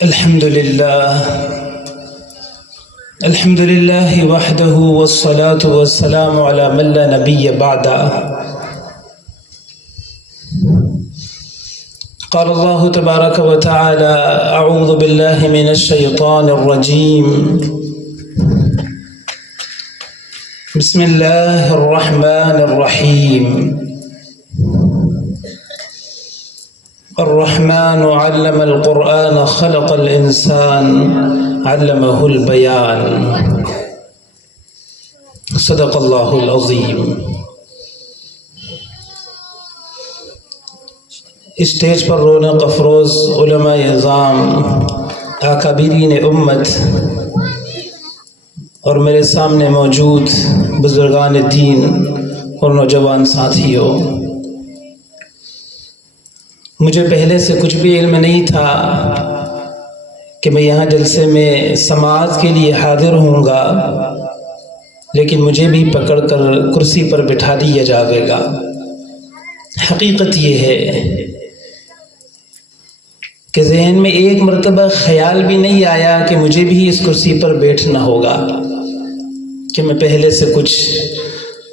الحمد لله وحده والصلاة والسلام على من لا نبي بعده. قال الله تبارك وتعالى: أعوذ بالله من الشيطان الرجيم. بسم الله الرحمن الرحيم. الرحمن علم القرآن خلق الإنسان علمه البيان. صدق اللہ العظیم. اسٹیج پر رونق افروز علماء اعظام، اکابرین امت اور میرے سامنے موجود بزرگان دین اور نوجوان ساتھیوں، مجھے پہلے سے کچھ بھی علم نہیں تھا کہ میں یہاں جلسے میں سماعت کے لیے حاضر ہوں گا، لیکن مجھے بھی پکڑ کر کرسی پر بٹھا دیا جائے گا. حقیقت یہ ہے کہ ذہن میں ایک مرتبہ خیال بھی نہیں آیا کہ مجھے بھی اس کرسی پر بیٹھنا ہوگا، کہ میں پہلے سے کچھ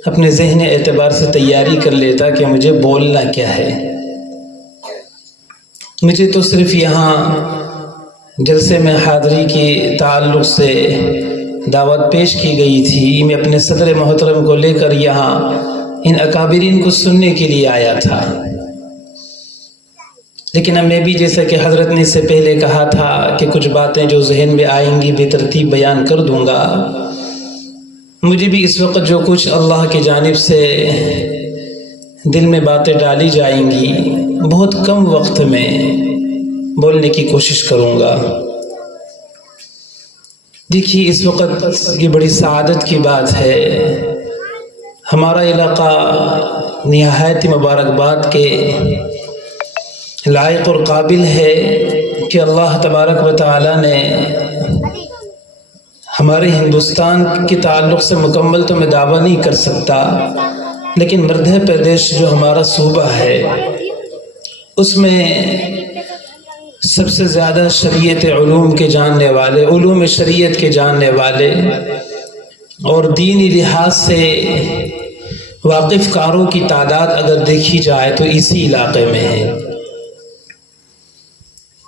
اپنے ذہن اعتبار سے تیاری کر لیتا کہ مجھے بولنا کیا ہے. مجھے تو صرف یہاں جلسے میں حاضری کے تعلق سے دعوت پیش کی گئی تھی. میں اپنے صدر محترم کو لے کر یہاں ان اکابرین کو سننے کے لیے آیا تھا، لیکن اب میں بھی جیسا کہ حضرت نے اس سے پہلے کہا تھا کہ کچھ باتیں جو ذہن میں آئیں گی بے ترتیب بیان کر دوں گا. مجھے بھی اس وقت جو کچھ اللہ کی جانب سے دل میں باتیں ڈالی جائیں گی بہت کم وقت میں بولنے کی کوشش کروں گا. دیکھیے، اس وقت یہ بڑی سعادت کی بات ہے. ہمارا علاقہ نہایت مبارکباد کے لائق اور قابل ہے کہ اللہ تبارک و تعالی نے ہمارے ہندوستان کے تعلق سے مکمل تو میں دعویٰ نہیں کر سکتا، لیکن مدھیہ پردیش جو ہمارا صوبہ ہے اس میں سب سے زیادہ شریعت علوم کے جاننے والے، علوم شریعت کے جاننے والے اور دینی لحاظ سے واقف کاروں کی تعداد اگر دیکھی جائے تو اسی علاقے میں ہے.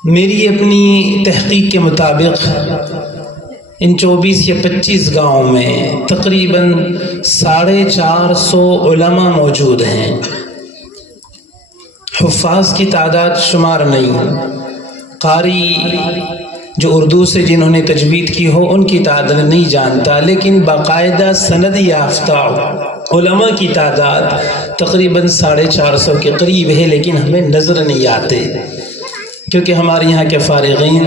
میری اپنی تحقیق کے مطابق ان 24 یا 25 گاؤں میں تقریباً 450 علماء موجود ہیں. حفاظ کی تعداد شمار نہیں، قاری جو اردو سے جنہوں نے تجوید کی ہو ان کی تعداد نہیں جانتا، لیکن باقاعدہ سند یافتہ علماء کی تعداد تقریباً 450 کے قریب ہے، لیکن ہمیں نظر نہیں آتے کیونکہ ہمارے یہاں کے فارغین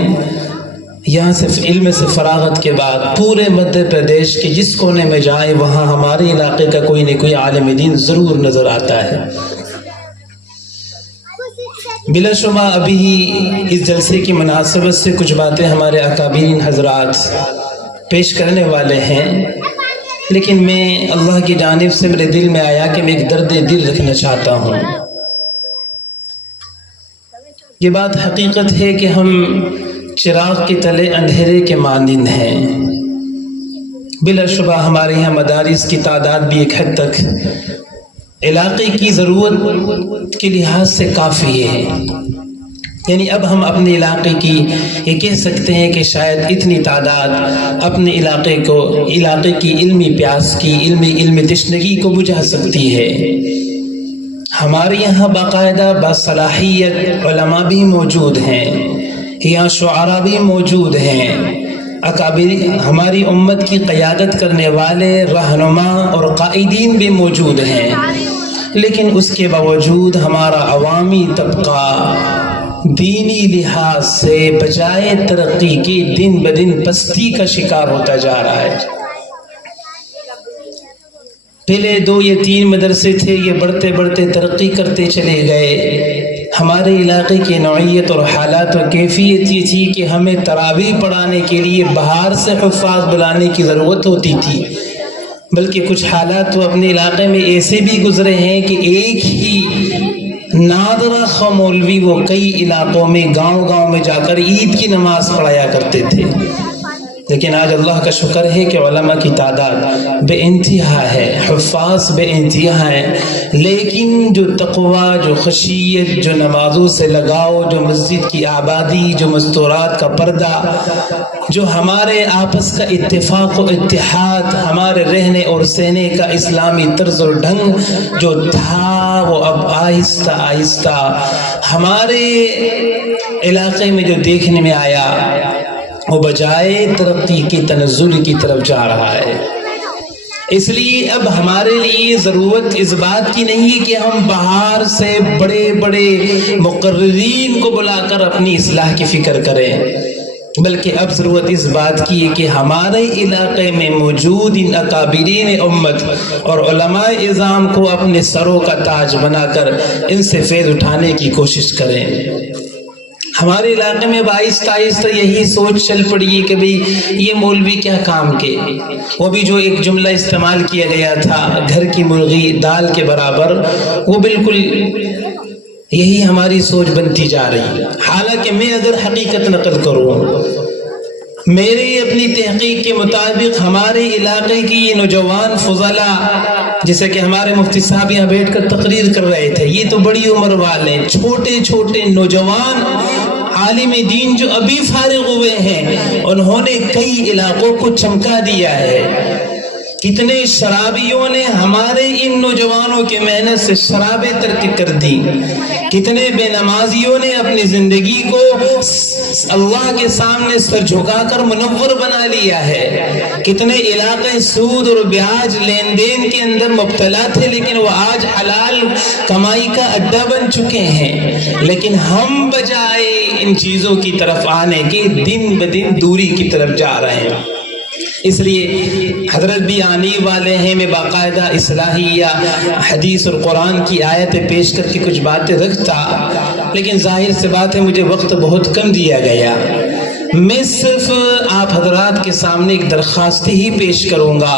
یہاں سے علم سے فراغت کے بعد پورے مدھیہ پردیش کے جس کونے میں جائیں وہاں ہمارے علاقے کا کوئی نہ کوئی عالم دین ضرور نظر آتا ہے. بلا شبہ ابھی اس جلسے کی مناسبت سے کچھ باتیں ہمارے اکابرین حضرات پیش کرنے والے ہیں، لیکن میں اللہ کی جانب سے میرے دل میں آیا کہ میں ایک درد دل رکھنا چاہتا ہوں. یہ بات حقیقت ہے کہ ہم چراغ کے تلے اندھیرے کے مانند ہیں. بلا شبہ ہمارے یہاں مدارس کی تعداد بھی ایک حد تک علاقے کی ضرورت کے لحاظ سے کافی ہے. یعنی اب ہم اپنے علاقے کی یہ کہہ سکتے ہیں کہ شاید اتنی تعداد اپنے علاقے کی علمی پیاس کی، علم تشنگی کو بجھا سکتی ہے. ہمارے یہاں باقاعدہ باصلاحیت علماء بھی موجود ہیں، یہاں شعراء بھی موجود ہیں، اکابر ہماری امت کی قیادت کرنے والے رہنما اور قائدین بھی موجود ہیں، لیکن اس کے باوجود ہمارا عوامی طبقہ دینی لحاظ سے بجائے ترقی کے دن بدن پستی کا شکار ہوتا جا رہا ہے. پہلے 2 یا 3 مدرسے تھے، یہ بڑھتے بڑھتے ترقی کرتے چلے گئے. ہمارے علاقے کی نوعیت اور حالات و کیفیت یہ تھی کہ ہمیں تراویح پڑھانے کے لیے باہر سے حفاظ بلانے کی ضرورت ہوتی تھی، بلکہ کچھ حالات تو اپنے علاقے میں ایسے بھی گزرے ہیں کہ ایک ہی نادرہ خواہ مولوی وہ کئی علاقوں میں گاؤں گاؤں میں جا کر عید کی نماز پڑھایا کرتے تھے، لیکن آج اللہ کا شکر ہے کہ علماء کی تعداد بے انتہا ہے، حفاظ بے انتہا ہیں، لیکن جو تقوی، جو خشیت، جو نمازوں سے لگاؤ، جو مسجد کی آبادی، جو مستورات کا پردہ، جو ہمارے آپس کا اتفاق و اتحاد، ہمارے رہنے اور سہنے کا اسلامی طرز اور ڈھنگ جو تھا، وہ اب آہستہ آہستہ ہمارے علاقے میں جو دیکھنے میں آیا، وہ بجائے ترقی کی تنزل کی طرف جا رہا ہے۔ اس لیے اب ہمارے لیے ضرورت اس بات کی نہیں کہ ہم باہر سے بڑے بڑے مقررین کو بلا کر اپنی اصلاح کی فکر کریں، بلکہ اب ضرورت اس بات کی ہے کہ ہمارے علاقے میں موجود ان اکابرین امت اور علماء اعظام کو اپنے سروں کا تاج بنا کر ان سے فیض اٹھانے کی کوشش کریں۔ ہمارے علاقے میں آہستہ آہستہ یہی سوچ چل پڑی ہے کہ بھئی یہ مولوی کیا کام کے، وہ بھی جو ایک جملہ استعمال کیا گیا تھا گھر کی مرغی دال کے برابر، وہ بالکل یہی ہماری سوچ بنتی جا رہی ہے۔ حالانکہ میں اگر حقیقت نقل کروں، میرے اپنی تحقیق کے مطابق ہمارے علاقے کی یہ نوجوان فضلاء، جیسے کہ ہمارے مفتی صاحب یہاں بیٹھ کر تقریر کر رہے تھے، یہ تو بڑی عمر والے چھوٹے چھوٹے نوجوان عالم دین جو ابھی فارغ ہوئے ہیں، انہوں نے کئی علاقوں کو چمکا دیا ہے۔ کتنے شرابیوں نے ہمارے ان نوجوانوں کے محنت سے شرابیں ترک کر دی، کتنے بے نمازیوں نے اپنی زندگی کو اللہ کے سامنے سر جھکا کر منور بنا لیا ہے، کتنے علاقے سود اور بیاج لین دین کے اندر مبتلا تھے لیکن وہ آج حلال کمائی کا اڈا بن چکے ہیں، لیکن ہم بجائے ان چیزوں کی طرف آنے کے دن بدن دوری کی طرف جا رہے ہیں۔ اس لیے حضرت بھی آنے والے ہیں، میں باقاعدہ اصلاحیہ حدیث اور قرآن کی آیتیں پیش کر کے کچھ باتیں رکھتا، لیکن ظاہر سے بات ہے مجھے وقت بہت کم دیا گیا۔ میں صرف آپ حضرات کے سامنے ایک درخواست ہی پیش کروں گا،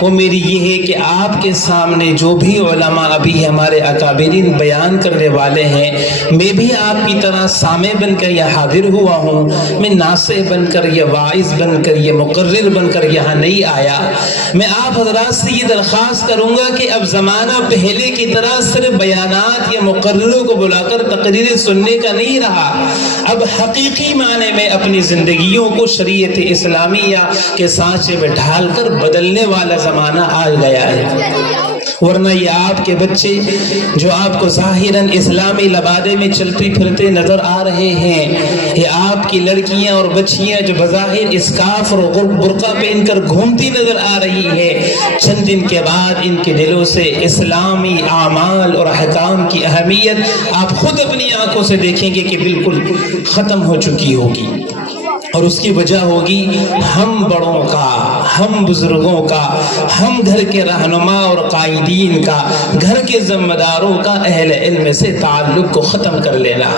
وہ میری یہ ہے کہ آپ کے سامنے جو بھی علماء ابھی ہمارے اکابرین بیان کرنے والے ہیں، میں بھی آپ کی طرح سامع بن کر یا حاضر ہوا ہوں، میں ناصح بن کر یا واعظ بن کر یا مقرر بن کر یہاں نہیں آیا۔ میں آپ حضرات سے یہ درخواست کروں گا کہ اب زمانہ پہلے کی طرح صرف بیانات یا مقرروں کو بلا کر تقریریں سننے کا نہیں رہا، اب حقیقی معنی میں اپنی زندگیوں کو شریعت اسلامیہ کے سانچے میں ڈھال کر بدلنے والا زمانہ آ گیا ہے۔ ورنہ یہ آپ کے بچے جو آپ کو ظاہراً اسلامی لبادے میں چلتے پھرتے نظر آ رہے ہیں، یہ آپ کی لڑکیاں اور بچیاں جو بظاہر اسکارف اور برقع پہن کر گھومتی نظر آ رہی ہے، چند دن کے بعد ان کے دلوں سے اسلامی اعمال اور احکام کی اہمیت آپ خود اپنی آنکھوں سے دیکھیں گے کہ بالکل ختم ہو چکی ہوگی، اور اس کی وجہ ہوگی ہم بڑوں کا، ہم بزرگوں کا، ہم گھر کے رہنما اور قائدین کا، گھر کے ذمہ داروں کا اہل علم سے تعلق کو ختم کر لینا۔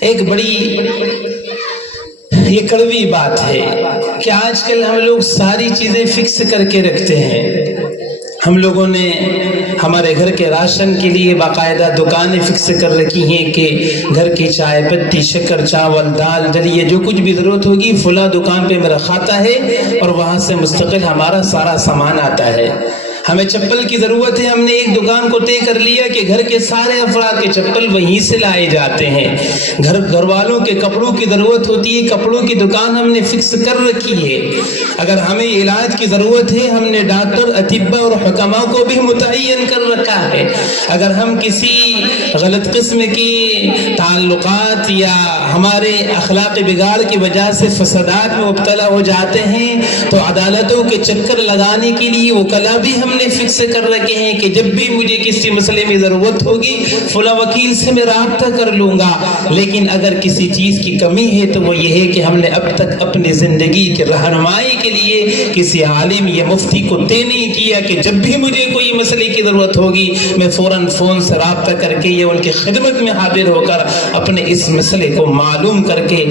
ایک بڑی یہ کڑوی بات ہے کہ آج کل ہم لوگ ساری چیزیں فکس کر کے رکھتے ہیں۔ ہم لوگوں نے ہمارے گھر کے راشن کے لیے باقاعدہ دکانیں فکس کر رکھی ہیں کہ گھر کی چائے پتی، شکر، چاول، دال، دلیہ، جو کچھ بھی ضرورت ہوگی فلاں دکان پہ میرا کھاتا ہے اور وہاں سے مستقل ہمارا سارا سامان آتا ہے۔ ہمیں چپل کی ضرورت ہے، ہم نے ایک دکان کو طے کر لیا کہ گھر کے سارے افراد کے چپل وہیں سے لائے جاتے ہیں۔ گھر والوں کے کپڑوں کی ضرورت ہوتی ہے، کپڑوں کی دکان ہم نے فکس کر رکھی ہے۔ اگر ہمیں علاج کی ضرورت ہے، ہم نے ڈاکٹر، اطباء اور حکماء کو بھی متعین کر رکھا ہے۔ اگر ہم کسی غلط قسم کی تعلقات یا ہمارے اخلاق بگاڑ کی وجہ سے فسادات میں مبتلا ہو جاتے ہیں تو عدالتوں کے چکر لگانے کے لیے وکلا بھی ہم نے فکس کر رکھے ہیں کہ جب بھی مجھے کسی مسئلے میں ضرورت ہوگی فلاں وکیل سے میں رابطہ کر لوں گا۔ لیکن اگر کسی چیز کی کمی ہے تو وہ یہ ہے کہ ہم نے اب تک اپنی زندگی کے رہنمائی کے لیے کسی عالم یا مفتی کو طے نہیں کیا کہ جب بھی مجھے کوئی مسئلے کی ضرورت ہوگی میں فوراً فون سے رابطہ کر کے یا ان کی خدمت میں حاضر ہو کر اپنے اس مسئلے کو معلوم کر کے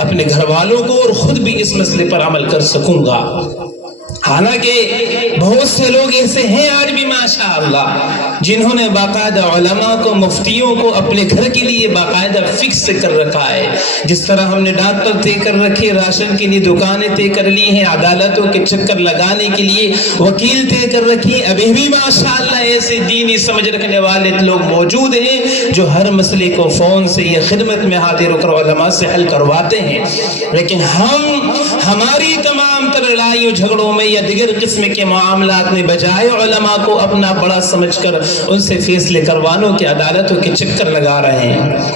اپنے گھر والوں کو اور خود بھی اس مسئلے پر عمل کر سکوں گا۔ حالانکہ بہت سے لوگ ایسے ہیں آج بھی ماشاءاللہ جنہوں نے باقاعدہ علماء کو، مفتیوں کو اپنے گھر کے لیے باقاعدہ فکس کر رکھا ہے. جس طرح ہم نے ڈاکٹر طے کر رکھے، راشن کے لیے دکانیں طے کر لی ہیں، عدالتوں کے چکر لگانے کے لیے وکیل طے کر رکھی. ابھی بھی ماشاءاللہ ایسے دینی سمجھ رکھنے والے لوگ موجود ہیں جو ہر مسئلے کو فون سے یا خدمت میں حاضر ہو کر علماء سے حل کرواتے ہیں. لیکن ہماری تمام تر لڑائیوں جھگڑوں میں یا دیگر قسم کے معاملات میں بجائے علماء کو اپنا بڑا سمجھ کر ان سے فیصلے کروانوں کے عدالتوں کے چکر لگا رہے ہیں.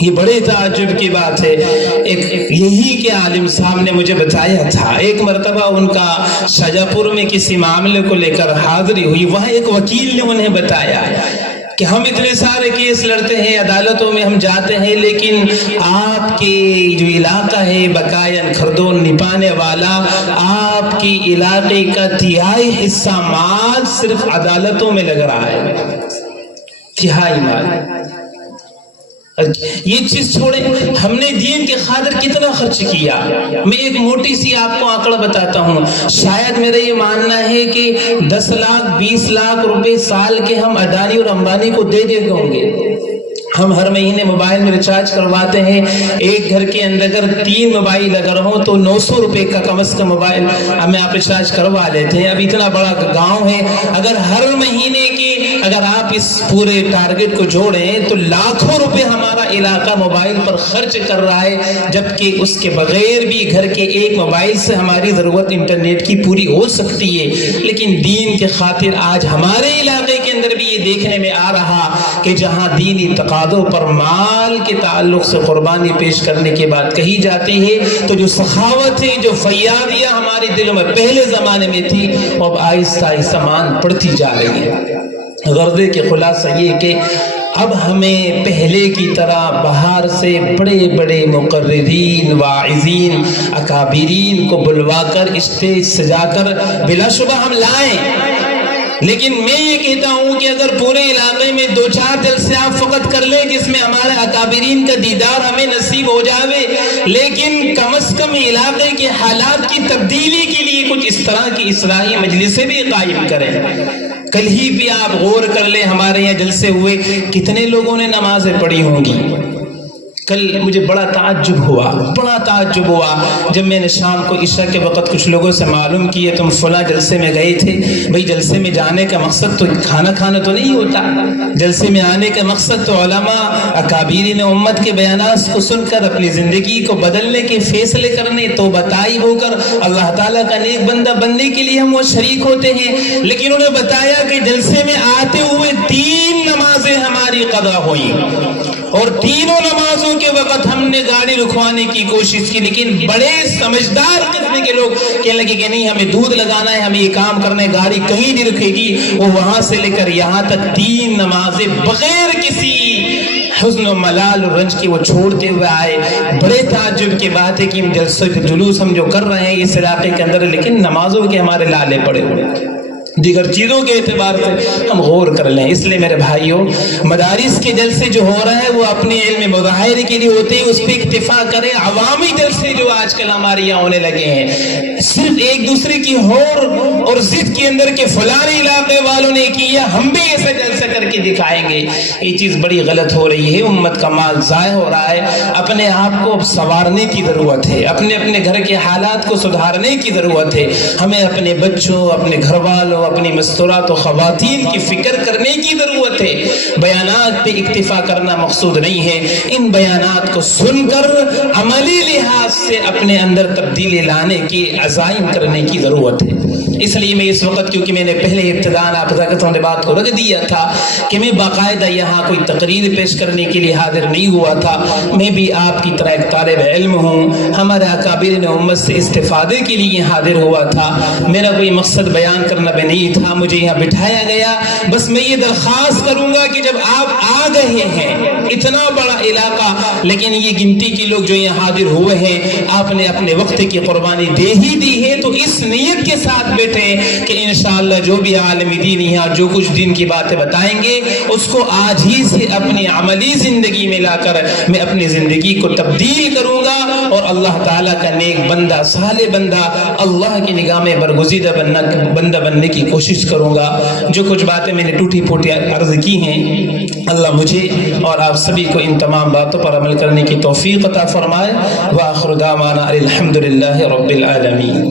یہ بڑے تعجب کی بات ہے. ایک یہی کے عالم صاحب نے مجھے بتایا تھا، ایک مرتبہ ان کا شاہجہاں میں کسی معاملے کو لے کر حاضری ہوئی. وہاں ایک وکیل نے انہیں بتایا کہ ہم اتنے سارے کیس لڑتے ہیں، عدالتوں میں ہم جاتے ہیں، لیکن آپ کے جو علاقہ ہے بقاین خردون نپانے والا، آپ کے علاقے کا 3/4 حصہ مال صرف عدالتوں میں لگ رہا ہے. 3/4 مال. یہ چیز چھوڑیں، ہم نے دین کے خاطر کتنا خرچ کیا. میں ایک موٹی سی آپ کو آنکڑا بتاتا ہوں. شاید میرا یہ ماننا ہے کہ 10 لاکھ 20 لاکھ روپے سال کے ہم اڈانی اور امبانی کو دے دیتے ہوں گے. ہم ہر مہینے موبائل میں ریچارج کرواتے ہیں. ایک گھر کے اندر اگر 3 موبائل اگر ہوں تو 900 روپے کا کم از کم موبائل ہمیں آپ ریچارج کروا لیتے ہیں. اب اتنا بڑا گاؤں ہے، اگر ہر مہینے کے اگر آپ اس پورے ٹارگٹ کو جوڑیں تو لاکھوں روپے ہمارا علاقہ موبائل پر خرچ کر رہا ہے، جبکہ اس کے بغیر بھی گھر کے ایک موبائل سے ہماری ضرورت انٹرنیٹ کی پوری ہو سکتی ہے. لیکن دین کے خاطر آج ہمارے علاقے کے اندر بھی یہ دیکھنے میں آ رہا کہ جہاں دینی تقاضوں پر مال کے تعلق سے قربانی پیش کرنے کی بات کہی جاتی ہے، تو جو سخاوت ہے، جو فیاضیہ ہمارے دلوں میں پہلے زمانے میں تھی، اب آہستہ آہستہ مان پڑتی جا رہی ہے. غرضے کے خلاصہ یہ کہ اب ہمیں پہلے کی طرح باہر سے بڑے بڑے مقررین، واعظین، اکابرین کو بلوا کر اسٹیج سجا کر بلا شبہ ہم لائیں. لیکن میں یہ کہتا ہوں کہ اگر پورے علاقے میں 2-4 جلسے آپ فقط کر لیں جس میں ہمارے اکابرین کا دیدار ہمیں نصیب ہو جاوے، لیکن کم از کم علاقے کے حالات کی تبدیلی کے لیے کچھ اس طرح کی اصلاحی مجلسیں بھی قائم کریں. کل ہی بھی آپ غور کر لیں، ہمارے یہاں جلسے ہوئے، کتنے لوگوں نے نمازیں پڑھی ہوں گی. کل مجھے بڑا تعجب ہوا جب میں نے شام کو عشاء کے وقت کچھ لوگوں سے معلوم کیا تم فلاں جلسے میں گئے تھے. بھئی جلسے میں جانے کا مقصد تو کھانا کھانا تو نہیں ہوتا. جلسے میں آنے کا مقصد تو علماء اکابرین امت کے بیانات کو سن کر اپنی زندگی کو بدلنے کے فیصلے کرنے، توبہ طائب ہو کر اللہ تعالیٰ کا نیک بندہ بننے کے لیے ہم وہ شریک ہوتے ہیں. لیکن انہوں نے بتایا کہ جلسے میں آتے ہوئے 3 نمازیں ہماری قضا ہوئیں، اور تینوں نمازوں کے وقت ہم نے گاڑی رکوانے کی کوشش کی. لیکن بڑے سمجھدار قسم کے لوگ کہنے لگے کہ نہیں، ہمیں دودھ لگانا ہے، ہمیں یہ کام کرنا ہے، گاڑی کہیں نہیں رکھے گی. وہ وہاں سے لے کر یہاں تک 3 نمازیں بغیر کسی حزن و ملال اور رنج کی وہ چھوڑتے ہوئے آئے. بڑے تعجب کی بات ہے کہ ہم جلسے جلوس ہم جو کر رہے ہیں اس علاقے کے اندر، لیکن نمازوں کے ہمارے لالے پڑے ہوئے. دیگر چیزوں کے اعتبار سے ہم غور کر لیں. اس لیے میرے بھائیوں، مدارس کے جلسے جو ہو رہے ہیں وہ اپنے علم مظاہرے کے لیے ہوتے ہیں، اس پہ اکتفا کریں. عوامی جلسے جو آج کل ہمارے یہاں ہونے لگے ہیں، صرف ایک دوسرے کی ہور اور ضد کے اندر کے فلانے علاقے والوں نے کیا، ہم بھی ایسا جلسہ کر کے دکھائیں گے. یہ چیز بڑی غلط ہو رہی ہے. امت کا مال ضائع ہو رہا ہے. اپنے آپ کو سنوارنے کی ضرورت ہے، اپنے گھر کے حالات کو سدھارنے کی ضرورت ہے. ہمیں اپنے بچوں، اپنے گھر والوں، اپنی مستورات و خواتین کی فکر کرنے کی ضرورت ہے. بیانات پہ اکتفا کرنا مقصود نہیں ہے. ان بیانات کو سن کر عملی لحاظ سے اپنے اندر تبدیلی لانے کی عزائم کرنے کی ضرورت ہے. اس لیے میں اس وقت، کیونکہ میں نے پہلے ابتداءً آپ نے بات کو رکھ دیا تھا کہ میں باقاعدہ یہاں کوئی تقریر پیش کرنے کے لیے حاضر نہیں ہوا تھا. میں بھی آپ کی طرح ایک طالب علم ہوں، ہمارے اکابرین امت سے استفادے کے لیے حاضر ہوا تھا. میرا کوئی مقصد بیان کرنا نہیں تھا, مجھے یہاں بٹھایا گیا. بس میں یہ درخواست کروں گا کہ جب آپ آ گئے ہیں, اتنا بڑا علاقہ, لیکن یہ گنتی کے لوگ جو یہاں حاضر ہوئے ہیں, آپ نے اپنے وقت کی قربانی دے ہی دی ہے, تو اس نیت کے ساتھ بیٹھے کہ انشاءاللہ جو بھی عالم دین یہاں جو کچھ دین کی باتیں بتائیں گے, اس کو آج ہی سے اپنی عملی زندگی میں لا کر میں اپنی زندگی کو تبدیل کروں گا, اور اللہ تعالیٰ کا نیک بندہ, صالح بندہ, اللہ کی نگاہ میں برگزیدہ بندہ بننے کی کوشش کروں گا. جو کچھ باتیں میں نے ٹوٹی پھوٹی عرض کی ہیں, اللہ مجھے اور آپ سبھی کو ان تمام باتوں پر عمل کرنے کی توفیق عطا فرمائے. وآخر دعوانا الحمدللہ رب العالمین.